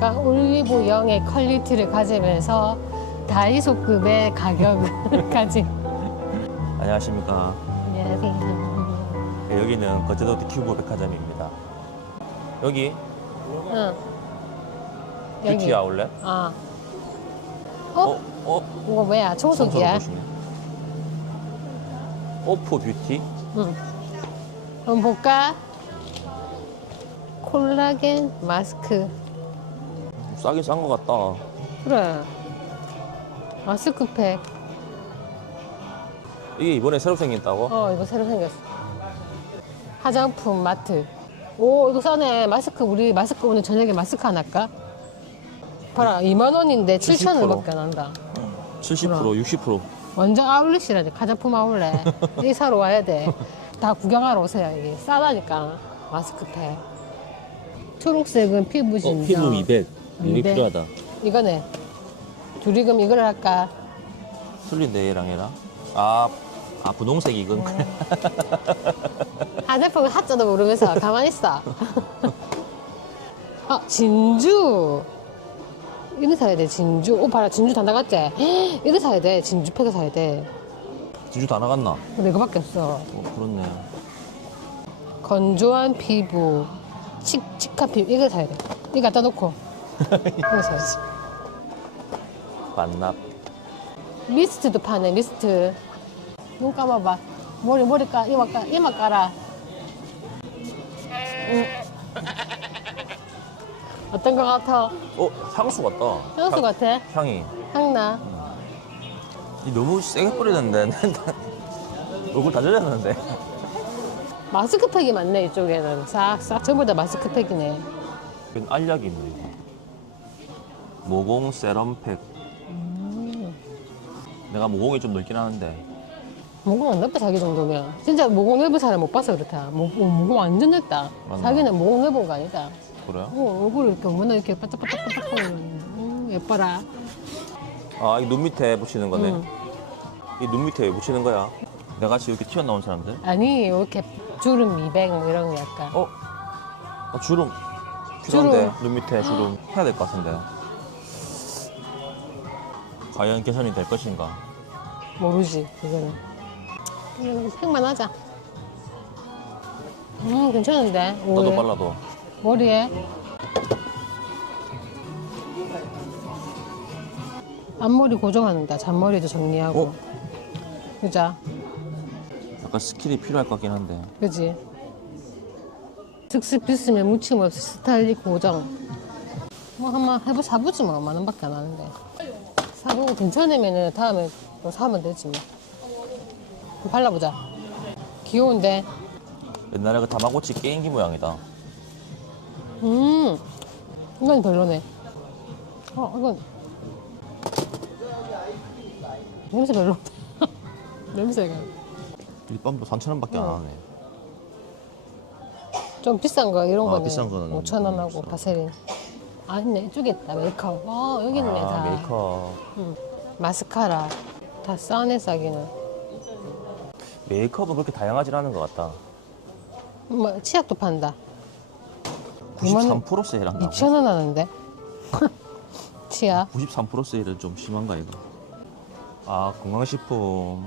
약간 올리브영의 퀄리티를 가지면서 다이소급의 가격을 가진. 안녕하십니까. 안녕하세요. 네, 여기는 거제도 큐브 백화점입니다. 여기 응. 뷰티 아울렛. 아. 어? 어? 어? 이거 뭐야? 청소기야? 오프 뷰티? 응. 한번 볼까? 콜라겐 마스크. 싸긴 싼 것 같다. 그래. 마스크팩. 이게 이번에 새로 생겼다고? 어, 이거 새로 생겼어. 화장품 마트. 오, 이거 싸네. 마스크, 우리 마스크 오늘 저녁에 마스크 하나 할까? 봐라, 2만 원인데 7천 70%. 원밖에 안 한다. 70% 60% 완전 아울렛이라지. 가장품 아울렛. 이 사러 와야 돼. 다 구경하러 오세요. 이게 싸다니까. 마스크팩. 초록색은 피부 진정. 어, 피부 200 이게 미백. 필요하다. 이거네. 둘이 그럼 이걸 할까? 틀린데 얘랑 얘랑 아, 아 분홍색 이건 그래 화장품을 하자도 모르면서 가만히 있어. 아, 진주. 이거 사야 돼, 진주. 오, 봐라, 진주 다 나갔지? 이거 사야 돼, 진주 팩을 사야 돼. 진주 다 나갔나? 근데 이거밖에 없어. 어 그렇네 건조한 피부, 칙, 칙한 피부. 이거 사야 돼. 이거 갖다 놓고. 이거 사야지. 만납 미스트도 파네, 미스트. 눈 감아봐. 머리, 머리 까, 이마 까, 이마 깔아. 응. 어떤 거 같아? 어 향수 같다 향수 향- 같아? 향이 향나? 이 너무 세게 뿌리는데 얼굴 다 젖었는데 마스크팩이 많네 이쪽에는 싹 싹 전부 다 마스크팩이네 이건 알약이 있네 모공 세럼팩 내가 모공이 좀 넓긴 하는데 모공 안 넓다 자기 정도면 진짜 모공 넓은 사람 못 봐서 그렇다 모, 모- 모공 완전 넓다 맞나? 자기는 모공 넓은 거 아니다 그래? 어, 얼굴 이렇게 얼마나 이렇게 반짝반짝반짝 음, 예뻐라 아이 눈 밑에 붙이는 거네 응. 이눈 밑에 왜 붙이는 거야? 내같이 이렇게 튀어나온 사람들? 아니 이렇게 주름 미백 뭐 이런 거 약간 어? 아, 주름 주름. 눈 밑에 주름 해야 될 것 같은데 과연 개선이 될 것인가 모르지 그거는 그냥 팩만 하자 음 괜찮은데 너도 오히려. 발라도 머리에 앞머리 고정하는다. 잔머리도 정리하고. 어? 그자, 약간 스킬이 필요할 것 같긴 한데 그지. 특수 비스면 묻힘 없이 스타일리 고정. 뭐 한번 해보 사보지 뭐. 만 원밖에 안 하는데. 사보고 괜찮으면은 다음에 또 사면 되지 뭐. 발라보자. 귀여운데. 옛날에 그 다마고치 게임기 모양이다 음, 이건 별로네. 어, 이건 냄새 별로. 냄새가 일반도 3,000원밖에 안 어. 하네 좀 비싼 거 이런 아, 거는 비싼 거는 5천 원하고 비싸. 바세린. 아, 있네 이쪽에 있다 메이크업. 어, 여기 있네 아 다. 메이크업 응. 마스카라 다 싸네 싸기는. 메이크업은 그렇게 다양하진 않은 것 같다 뭐 치약도 판다. 2만 93% 세일 한다고 2천 원 하는데. 치약. 93% 세일은 좀 심한가 이거 아 건강식품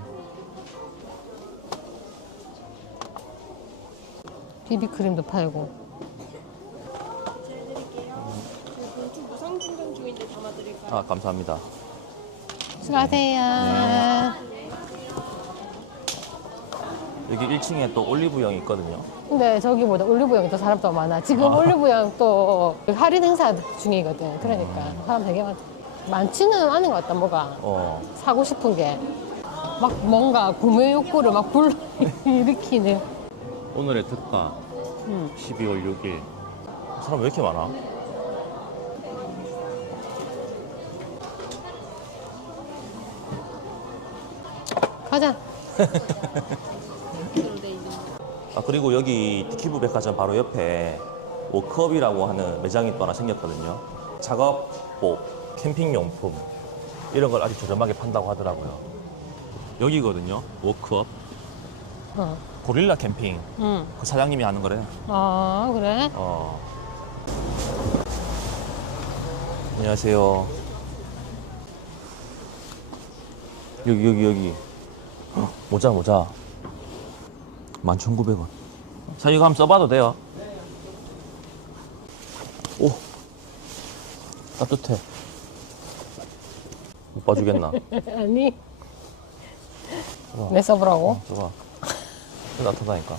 비비크림도 팔고. 아 감사합니다 수고하세요. 여기 1층에 또 올리브영이 있거든요 근데 저기보다 올리브영 더 사람 더 많아. 지금 아. 올리브영 또 할인 행사 중이거든. 그러니까 사람 되게 많. 많지는 않은 것 같다. 뭐가 어 사고 싶은 게 막 뭔가 구매 욕구를 막 불러 일으키는. 오늘의 특가 음. 12월 6일 사람 왜 이렇게 많아? 가자. 아 그리고 여기 디키브 백화점 바로 옆에 워크업이라고 하는 매장이 또 하나 생겼거든요 작업복, 캠핑용품 이런 걸 아주 저렴하게 판다고 하더라고요 여기거든요 워크업 어. 고릴라 캠핑 응. 그 사장님이 하는 거래 아 그래? 어. 안녕하세요. 여기 여기 여기 헉, 모자 모자 11,900원. 자 이거 한번 써봐도 돼요. 오 따뜻해. 못 봐주겠나? 아니. 어. 내 써보라고? 어. 이거 따뜻하니까.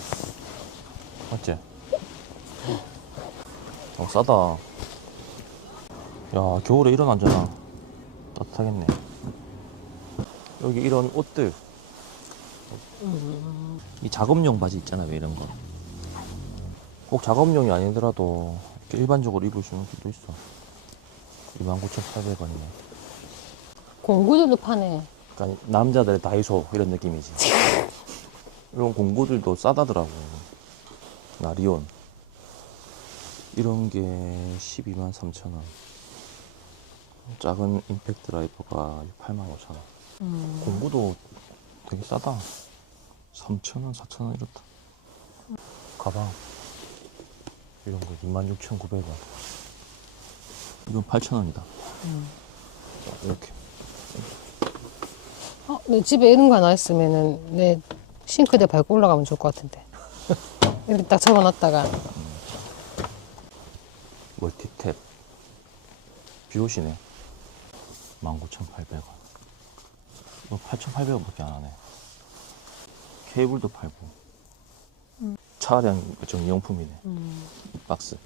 맞지? 어, 싸다. 야, 겨울에 이런 앉잖아. 따뜻하겠네. 여기 이런 옷들. 이 작업용 바지 있잖아, 왜 이런 거. 꼭 작업용이 아니더라도 이렇게 일반적으로 입을 수 있는 것도 있어. 29,800원이네. 공구들도 파네. 그러니까 남자들의 다이소 이런 느낌이지. 이런 공구들도 싸다더라고. 나리온. 이런 게 12만 3천 원. 작은 임팩트 라이퍼가 8만 5천 원. 음. 공구도 되게 싸다. 3천 원, 4천 원 이렇다. 가방. 이런 거 26,900원. 이건 8천 원이다. 이렇게. 어, 내 집에 이런 거 하나 있으면은 내 싱크대 밟고 올라가면 좋을 것 같은데. 이렇게 딱 접어놨다가. 멀티탭 비옷이네 19,800원 이거 8,800원밖에 안 하네 케이블도 팔고 차량 정리용품이네 박스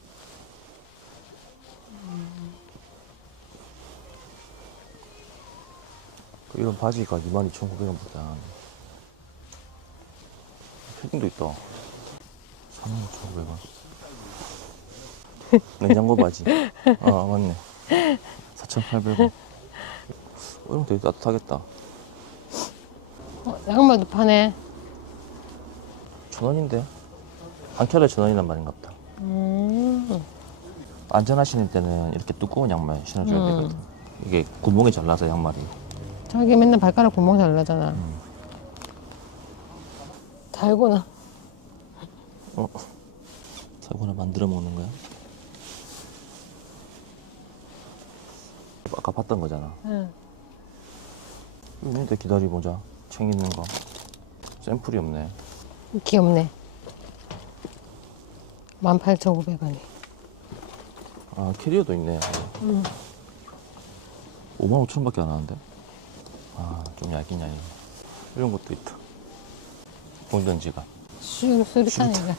그 이런 바지가 22,900원밖에 안 하네 패딩도 있다 35,900원 냉장고 바지. 아, 맞네. 4,800원. 이러면 되게 따뜻하겠다. 어, 양말도 파네. 천 원인데? 한 켤레 천 원이란 말인가 보다. 음. 안전하시는 때는 이렇게 두꺼운 양말 신어줘야 음. 되거든. 이게 구멍이 잘 나서 양말이. 자기 맨날 발가락 구멍 잘 나잖아. 달고나. 어? 사고나 만들어 먹는 거야? 아까 봤던 거잖아. 응. 있는데 기다려보자. 책 있는 거. 샘플이 없네. 귀엽네. 18,900원이. 아, 캐리어도 있네. 응. 5만 5천 원밖에 안 하는데? 아, 좀 얇긴 얇네. 이런 것도 있다. 동전지가. 슈, 수리탄이가.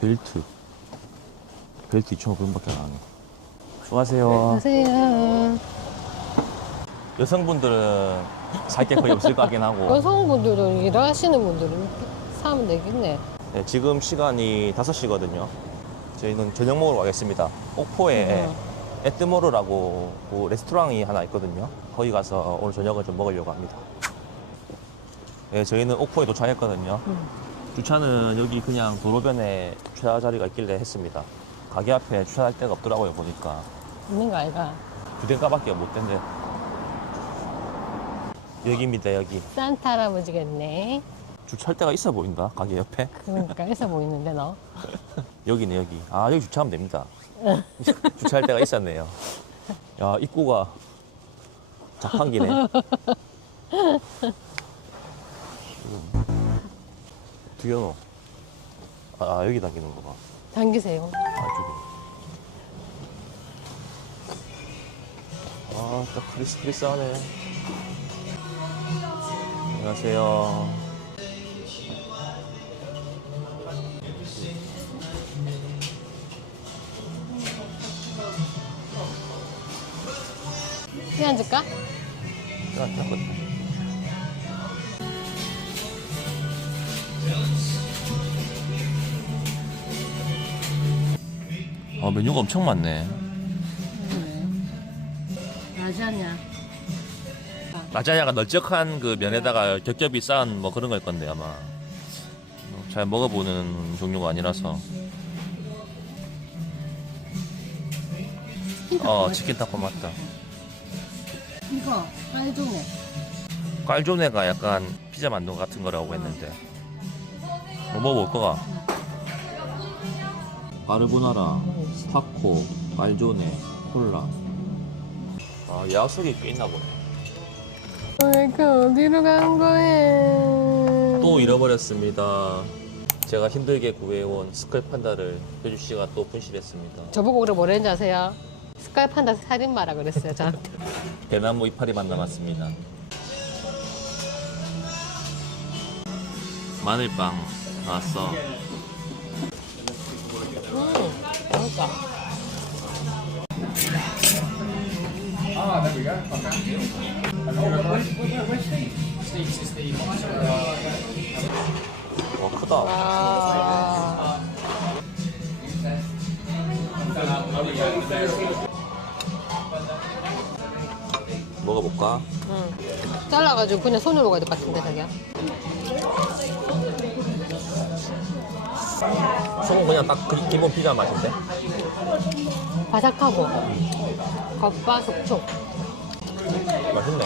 벨트. 벨트 2,500원밖에 안 하네. 수고하세요. 안녕하세요. 여성분들은 살 게 거의 없을 것 같긴 하고. 여성분들은 일하시는 분들은 사면 되겠네. 네, 지금 시간이 5시거든요. 저희는 저녁 먹으러 가겠습니다. 옥포에 음. 에뜨모르라고 그 레스토랑이 하나 있거든요. 거기 가서 오늘 저녁을 좀 먹으려고 합니다. 네, 저희는 옥포에 도착했거든요. 음. 주차는 여기 그냥 도로변에 주차 자리가 있길래 했습니다. 가게 앞에 주차할 데가 없더라고요, 보니까. 있는 거 아이가? 두 대가밖에 못 된대. 여기입니다, 여기. 산타 할아버지겠네. 주차할 데가 있어 보인다, 가게 옆에. 그러니까 있어 보이는데 너. 여기네 여기 아 여기 주차하면 됩니다 주차할 데가 있었네요 야 입구가 자판기네 넣어 아, 아, 여기 당기는 거봐 당기세요. 아 저기 아딱 크리스크리스하네 안녕하세요 이 앉을까? 야, 딱 같다. 아, 메뉴가 엄청 많네. 라자냐가 널쩍한 그 면에다가 겹겹이 쌓은 뭐 그런 걸 건데 아마 뭐잘 먹어보는 종류가 아니라서 어 치킨 타코 맞다 이거 알종네. 깔조네가 약간 피자 만두 같은 거라고 했는데 뭐 먹어볼 거가 까르보나라 타코 깔조네 콜라. 아, 약속이 꽤 있나 보네. 왜 어디로 간 거예요? 또 잃어버렸습니다. 제가 힘들게 구해온 스컬 판다를 효주 씨가 또 분실했습니다. 저보고 오늘 뭐랬는지 아세요? 스카이 판다 살인마라 그랬어요 저한테. 대나무 이파리만 남았습니다. 마늘빵 나왔어. 음, 맛있다. 와 크다. 와. 먹어볼까? 응. 잘라가지고 그냥 손으로 먹어야 될 것 같은데 자기야. 속은 그냥 딱 그 기본 피자 맛인데? 바삭하고 겉바 속촉. 맛있네.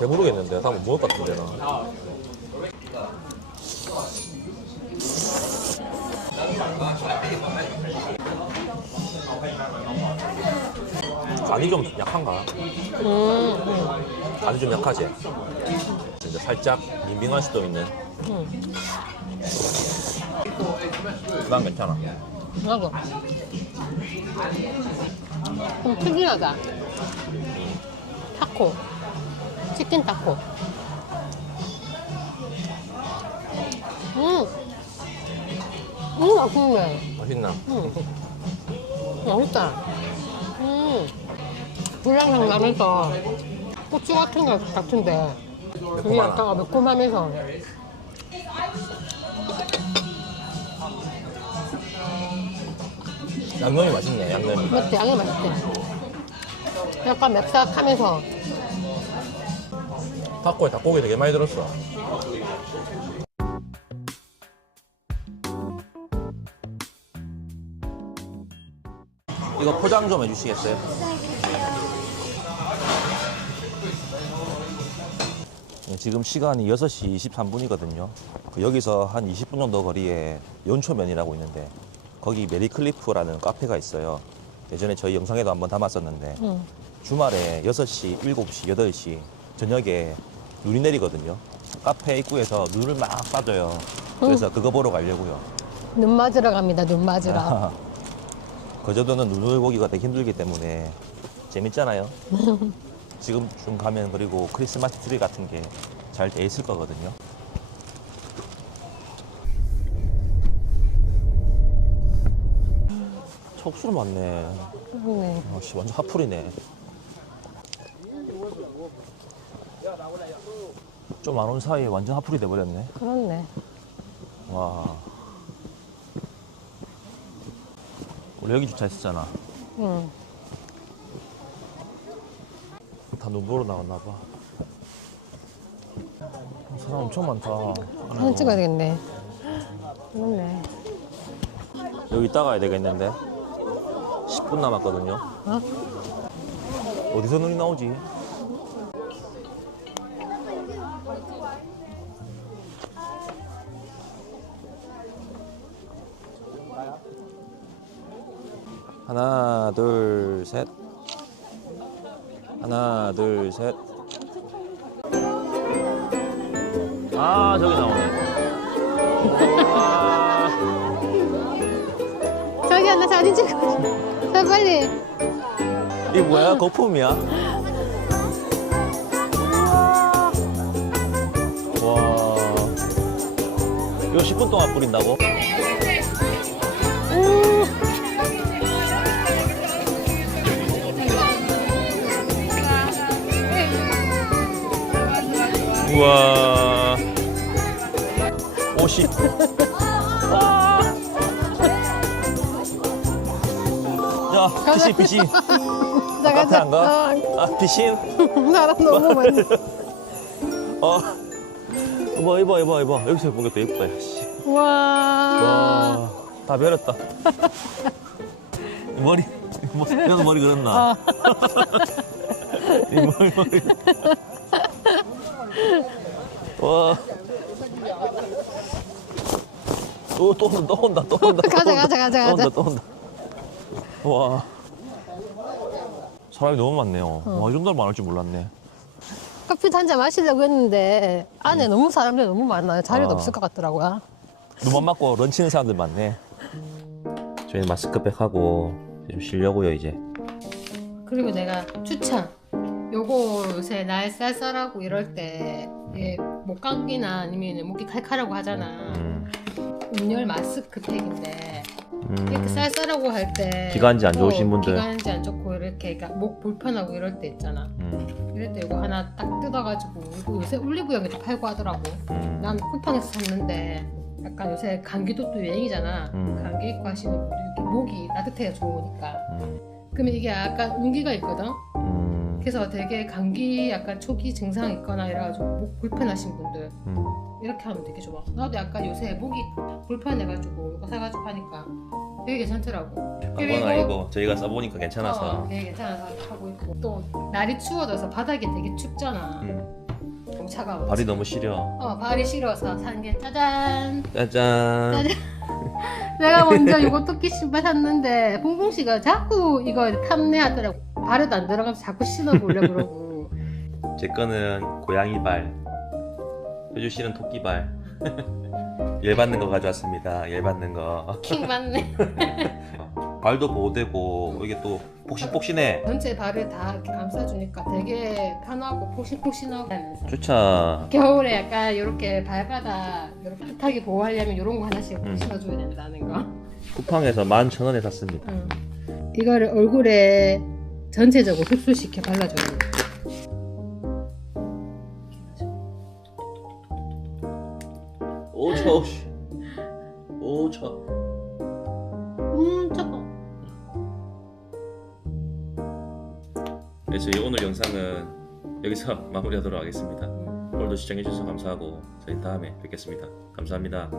배부르겠는데? 다못 먹을 것 같은데 나. 간이 좀 약한가? 음, 음. 간이 좀 약하지? 이제 살짝 밍밍할 수도 있는. 음. 난 괜찮아. 나도. 좀 특이하다. 타코. 치킨 타코. 음. 음, 맛있네. 맛있나? 음. 맛있다. 음. 불량향 나면서 고추 같은 거 같은데. 그게? 약간 매콤하면서. 양념이 맛있네, 양념이. 맞지? 양이 맛있대. 약간 맵싹하면서. 타코에 닭고기 되게 많이 들었어. 이거 포장 좀 해주시겠어요? 네, 지금 시간이 6시 23분이거든요. 여기서 한 20분 정도 거리에 연초면이라고 있는데 거기 메리클리프라는 카페가 있어요. 예전에 저희 영상에도 한번 담았었는데 음. 주말에 6시, 7시, 8시 저녁에 눈이 내리거든요. 카페 입구에서 눈을 막 빠져요. 그래서 그거 보러 가려고요. 눈 맞으러 갑니다, 눈 맞으러. 그 정도는 눈을 보기가 되게 힘들기 때문에 재밌잖아요. 지금쯤 가면 그리고 크리스마스 트리 같은 게 잘 돼 있을 거거든요. 척수로 많네. 네. 아 씨 완전 핫플이네. 좀 안 온 사이에 완전 핫플이 돼버렸네. 그렇네. 와. 우리 여기 주차했었잖아. 응. 다 눈보러 나왔나 봐. 사람 엄청 많다. 사진 찍어야 되겠네. 그렇네. 여기 있다 가야 되겠는데. 10분 남았거든요. 어? 어디서 눈이 나오지? 하나, 둘, 셋. 하나, 둘, 셋. 아, 저기 나오네. 자기야, 나 사진 찍 어. 자, 빨리. 이게 뭐야? 거품이야? 와. 이거 10분 동안 뿌린다고? 우와. 50. 피신, 피신. 자, 카페 안 가? 어, 아, 피신? 사람 너무 많이. 어. 이봐, 이봐, 이봐, 이봐. 여기서 보니까 또 예쁘다, 야, 씨. 와. 와, 다 베렸다. 이 머리, 뭐, 내가 머리 그렸나? 이 머리, 머리. 와. 또, 또 온다, 또 온다, 또 온다. 또 가자, 가자, 가자, 또 온다, 가자. 또 온다. 와. 사람이 너무 많네요. 와, 이 정도로 많을 줄 몰랐네. 커피 한잔 마시려고 했는데 안에 너무 사람들이 너무 많아요. 자리도 아. 없을 것 같더라고요. 눈만 맞고 런치는 사람들 많네. 저희는 마스크팩 하고 좀 쉬려고요, 이제. 그리고 내가 추천. 요거 요새 날 쌀쌀하고 이럴 때 이게 목 감기나 아니면 목이 칼칼하고 하잖아. 음. 온열 마스크팩인데 음. 이렇게 쌀쌀하고 할 때 기관지 안 좋으신 분들. 기관지 안 좋고 이렇게 그러니까 목 불편하고 이럴 때 있잖아. 음. 이럴 때 이거 하나 딱 뜯어가지고 이거 요새 올리브영에도 팔고 하더라고. 음. 난 쿠팡에서 샀는데 약간 요새 감기도 또 유행이잖아. 음. 감기 입고 하시는 분들 이렇게 목이 따뜻해야 좋으니까. 음. 그러면 이게 약간 운기가 있거든. 음. 그래서 되게 감기 약간 초기 증상 있거나 이래가지고 목 불편하신 분들 음. 이렇게 하면 되게 좋아. 나도 약간 요새 목이 불편해가지고 이거 사가지고 하니까 되게 괜찮더라고. 광고는 아니고 저희가 써보니까 괜찮아서. 어, 되게 괜찮아서 하고 있고 또 날이 추워져서 바닥이 되게 춥잖아. 음. 너무 차가워. 발이 너무 시려. 어 발이 싫어서 산 게 짜잔. 짜잔. 내가 먼저 이거 토끼 신발 샀는데 봉봉 씨가 자꾸 이거 탐내하더라고. 발에도 안 들어가면서 자꾸 신어보려 그러고. 제 거는 고양이 발. 효주 씨는 토끼 발. 열 받는 거 가져왔습니다. 열 받는 거. 킹 맞네. 발도 보호되고 이게 또 폭신폭신해. 전체 발을 다 이렇게 감싸주니까 되게 편하고 폭신폭신하고 하면서. 좋자. 겨울에 약간 이렇게 발바닥 이렇게 끗하게 보호하려면 이런 거 하나씩 음. 신어줘야 된다는 거. 쿠팡에서 11,000원에 샀습니다. 응. 이거를 얼굴에 전체적으로 흡수시켜 발라줘야 돼. 오차 씨. 오차. 저희 오늘 영상은 여기서 마무리하도록 하겠습니다. 오늘도 시청해주셔서 감사하고 저희 다음에 뵙겠습니다. 감사합니다.